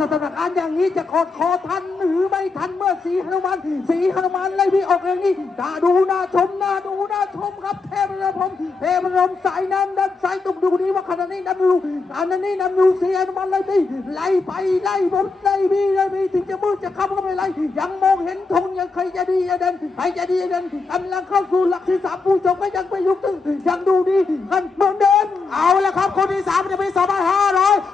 สถานการณ์อย่างนี้จะกอดคอทันหรือไม่ทันเมื่อสีหนุมานไล่พี่ออกอย่างนี้น่าดูน่าชมครับเทพระพรหมสายน้ำด้านซ้ายต้องดูนี้ว่าขณะนี้นำอยู่สีหนุมานไล่พี่ไล่ไปไล่บนไล่พี่ถึงจะมืดจะค่ำก็ไม่ไล่ยังมองเห็นธงยังใครจะดีจะเด่นกำลังเข้าสู่หลักที่ 3ผู้ชมก็ยังไม่ยุกตึงยังดูดีกันเหมือนเดิม เอาละครับคนที่3จะเป็น2,500